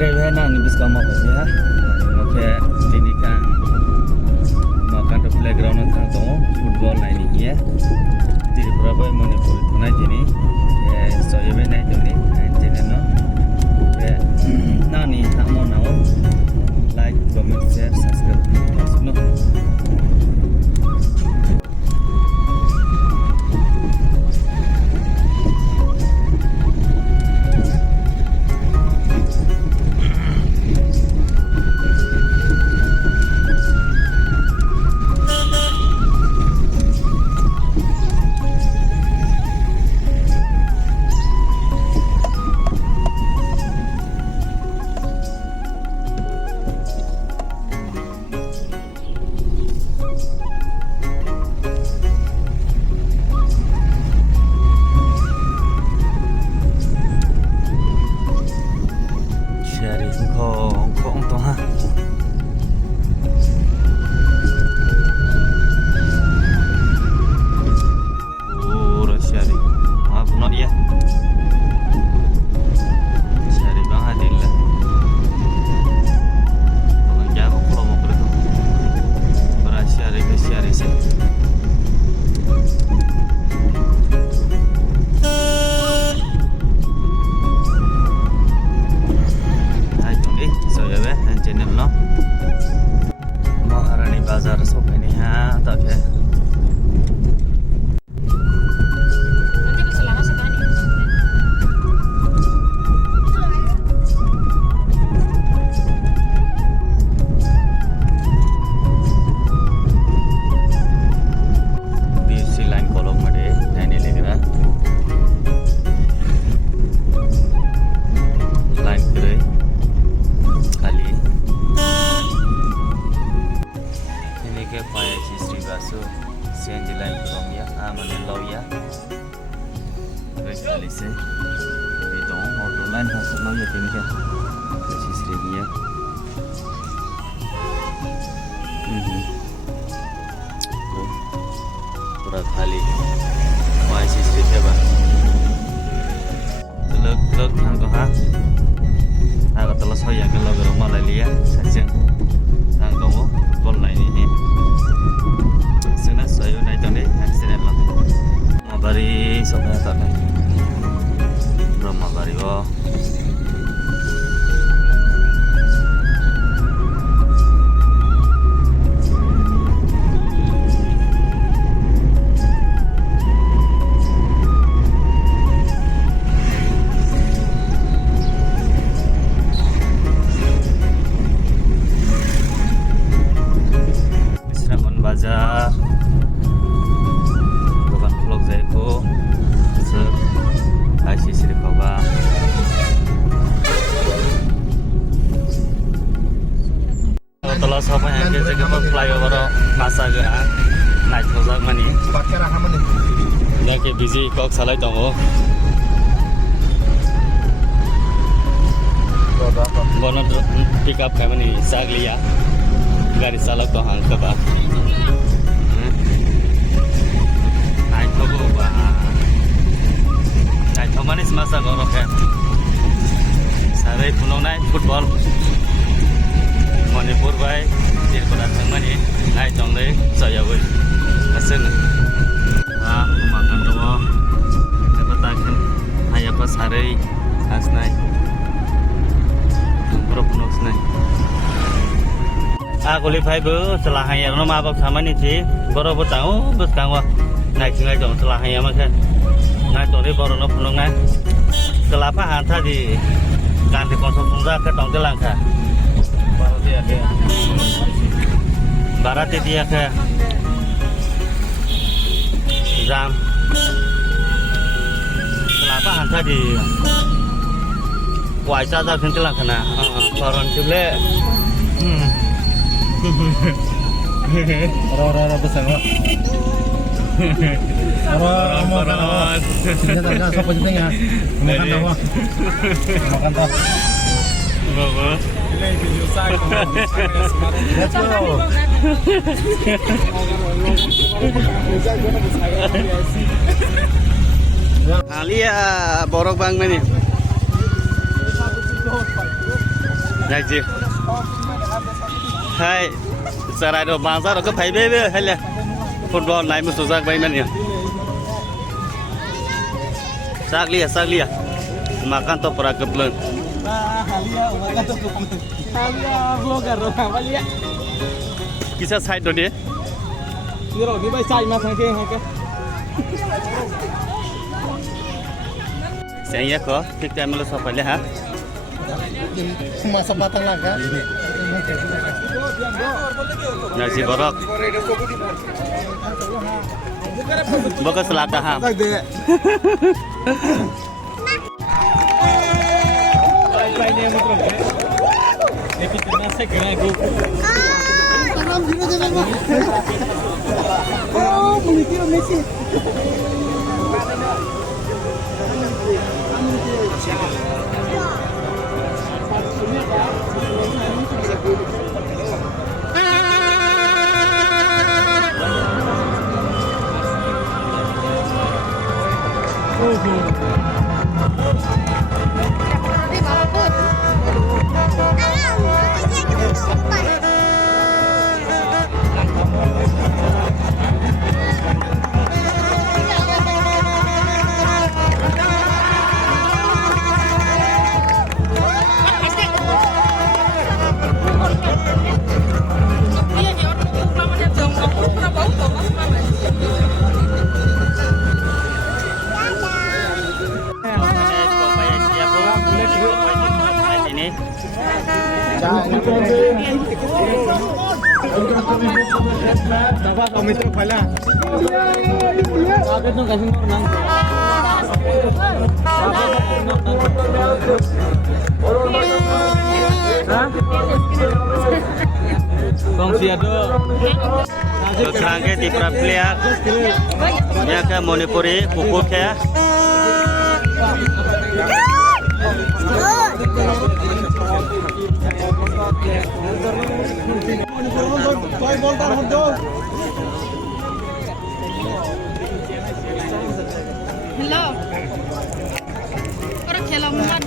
Srevena ni bis kamu apa ya? Oke, ini kan makan di playground tang tong football lain ini ya. Di berapa yang mana boleh tunai ini? Ya, saya benar itu nih, jadi no. Ya, nani tak mau naon. Like, comment, share, subscribe, masuk no. Pura kali masih sedikit bang. Teluk nang ha. Aku telah saya ke lagu rumah lagi ya. Saja nang kamu pun lain ini. Sana saya naik tadi accident lah. Mabari sampai tadi. Rumah bari oh. Bazar Dokan vlog Zaiko Sep Aisy Sri Koba Telah siapa yang kita ke flyover masa ke naik kozak mani pakai raham ni dah ke busy kok salai tongo bono pick up kami ni sagli ya गाड़ी चालक तो हाल का बात night को बा night को मानिस मसा गरो के सारे फुलौनाय फुटबल मणिपुर बाय तिरपरा थांमानि नाइट दंलै जायाबो आसन माखान दङ एबा ताखन हायाबा सारै हासनाय बरफ नसनाय Aku lihat bu, celahnya orang mabuk sama nih sih, baru tahu, bos kamu naik singa dong celahnya macam, naik tuh baru nopulung naik, kelapa hantar di ganti konsumsi ke tong telang kah, barat dia ke jam, kelapa hantar di wajah tak telang kena, koron juga. Orang besar kok. Orang. Kita tak nak sopan juga ya. Makan tahu. Makan tahu. Bagus. Ini video saya. Let's go. Alia borok bang ni. nhạc gì hai giờ này đồ bán ra nó có phải bê hay là football này một số giặc bay men nhỉ sak lia makan to para keplen halia vlogger halia kisah side do dia ni ro ni bai sai ma sang ke saya ko tik time lo sapa le ha masa batang langka nasi borok bagus selaka ha bai ne मतलब ये कितना से गया गो तमाम zero दे लगा ओ मुनीतिरो Messi Dapat komentar pala. Bakit nung kasing nang? Kong siado. Serangga di Prapliak ya ke Monipuri pukul ya Hello. Orang खेला मत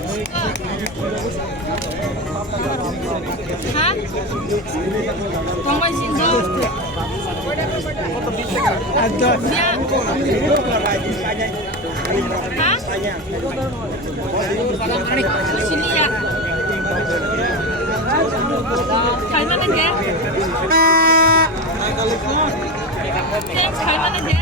हाँ कौन सी सिंधु ya हाँ sini ya kayak mana dia kayak mana dia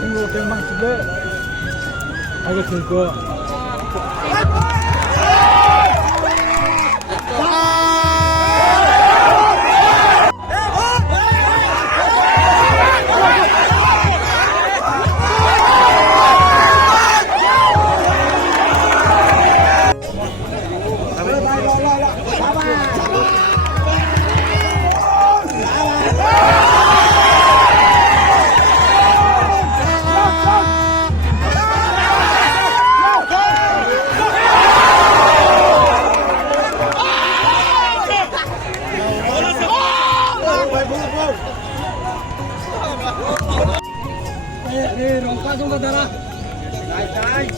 Ini hotel mang juga. Agak juga. Rompa dong darah. Naik.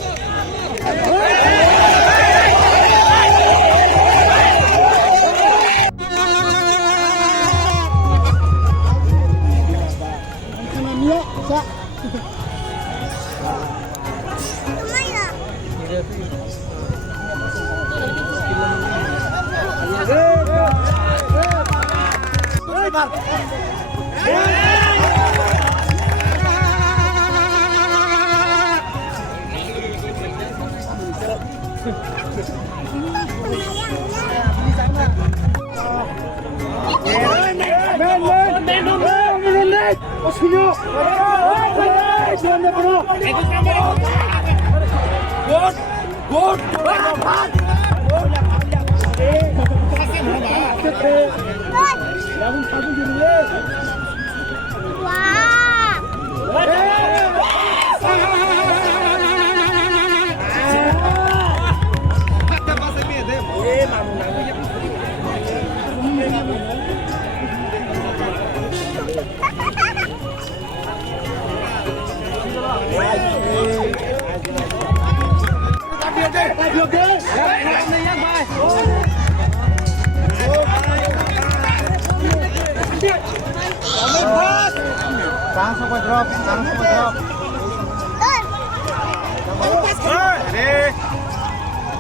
Jangan sampai drop, jangan sampai drop.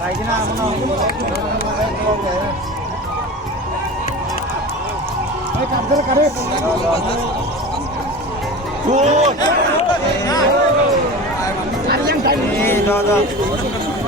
Lagi na, ano? Ay, kapter karet. Good. Yang tadi. Do.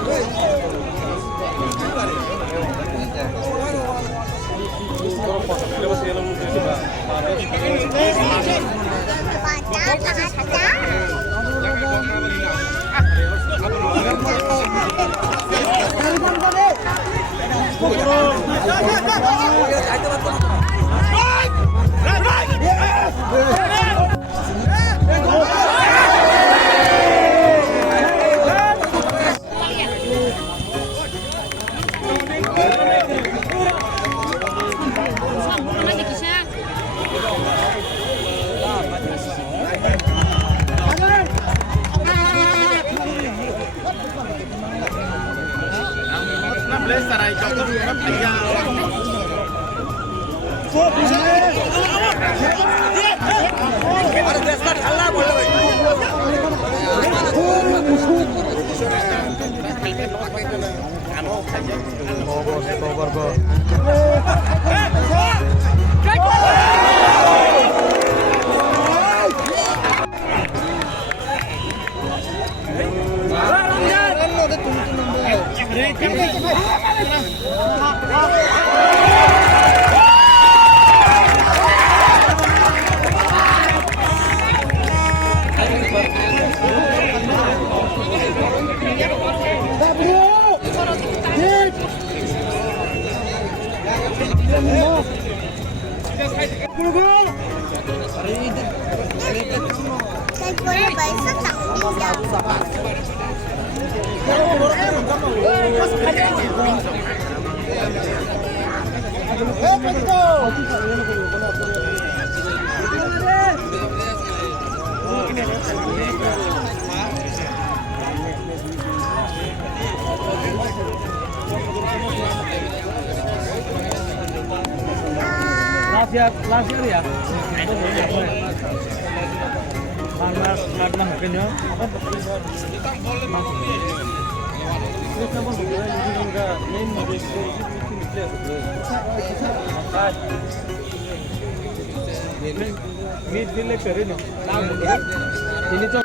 Last year ya. Ini tuh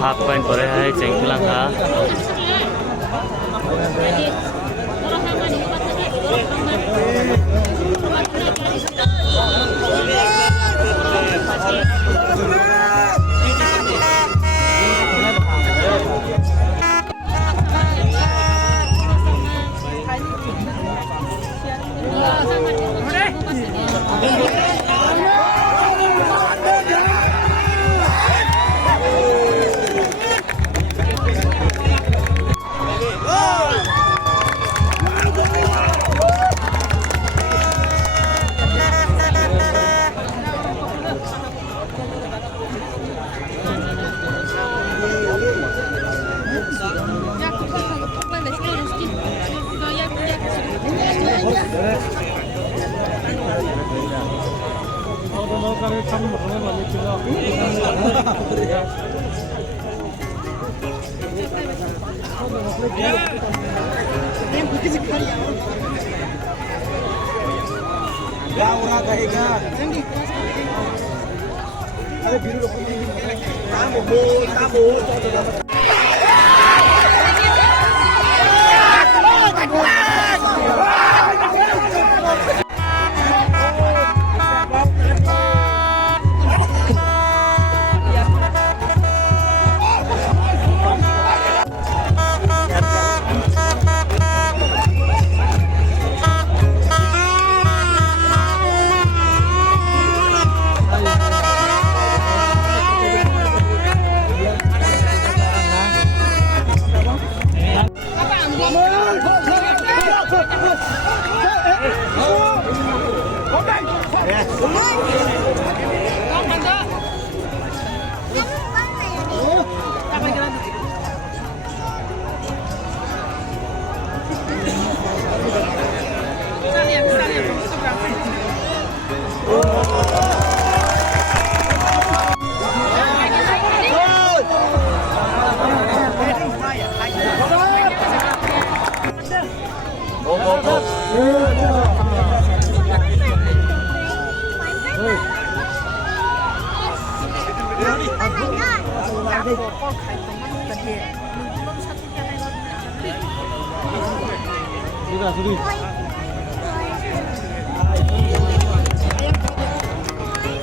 half pant परे है चेंगला का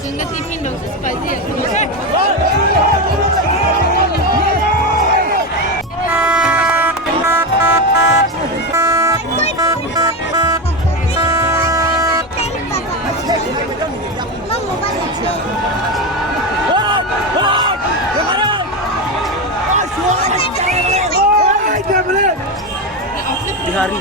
Sehingga tipin dong, spicy ya. Di hari.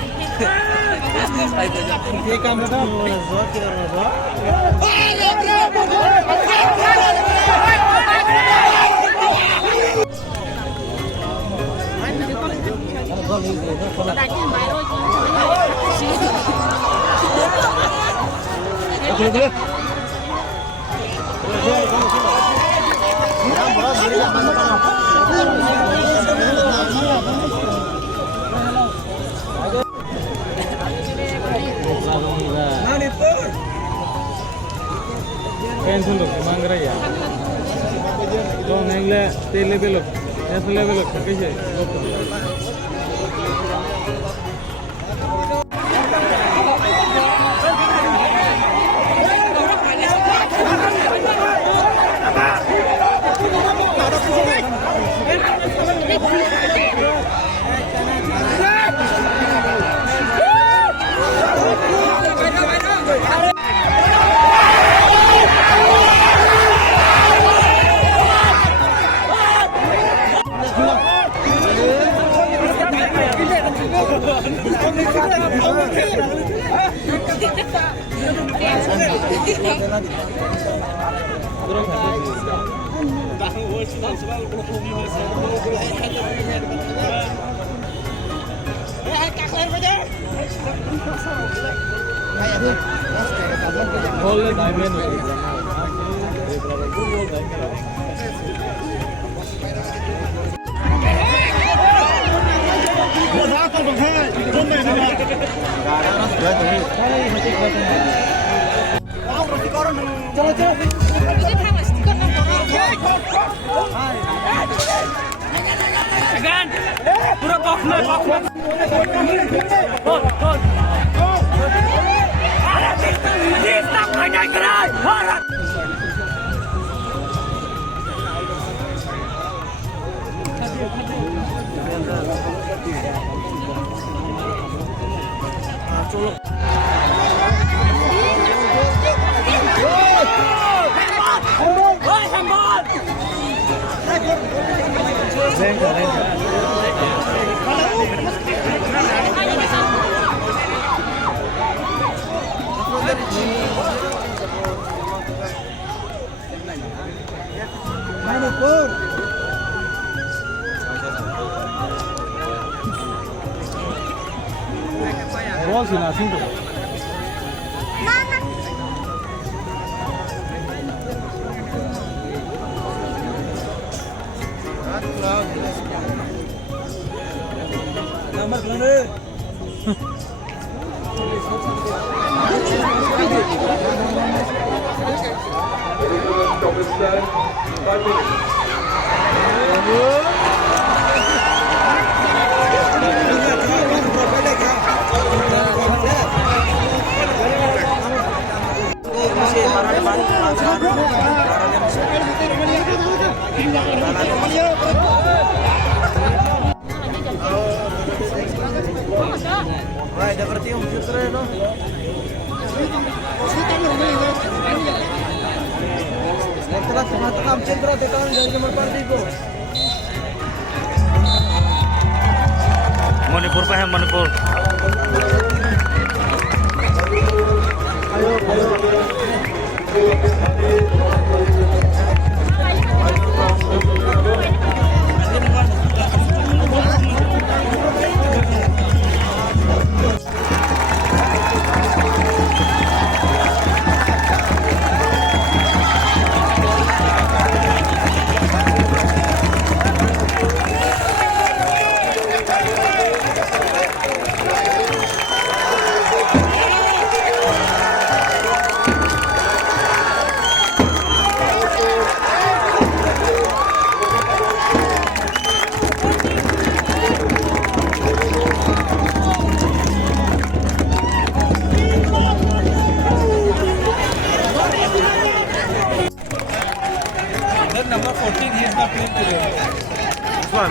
Cancel look, मांग रहा है यार। तो नहीं तेल लेवल लोग, ऐसे लेवल लोग कैसे? Boleh diamond. 이제 다 맛있을 것 Bol sih nasi tuh. Nomor berapa? Vai, da berarti yung future no? Setelah mengatakan cendera tekan dari nomor partido. Manipur पे है Manipur Number 14 he is not playing today. This one.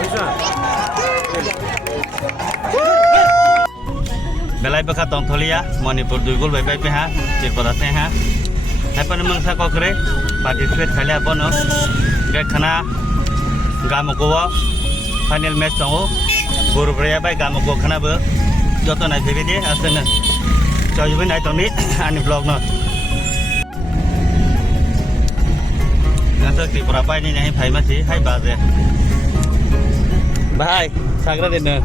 बेलाई बखा तंग थलिया मणिपुर दुई गोल by पे हा चिरपदा से हा हैपन मंगसा ककरे पार्टिसिपेट खाले अपन गे खाना गामको फाइनल मैच दङ गुरुब्रया बाय गामको खानाबो जतो नाय फेबेदे आसन जयबो नाय तंनि आनि ब्लग न नासो त्रिपुरा बायनि नाही फाइमासि हाय बाजे भाई साग्रा देनो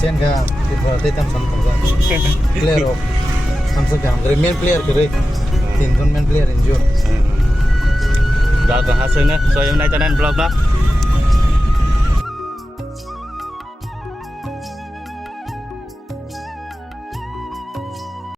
Chen ka di tam sam ka player of हम सब जान रहे मेन प्लेयर के रे तीन मेन प्लेयर इंजोर ब्लॉग हासन सोयम नाय तनन ब्लॉग ना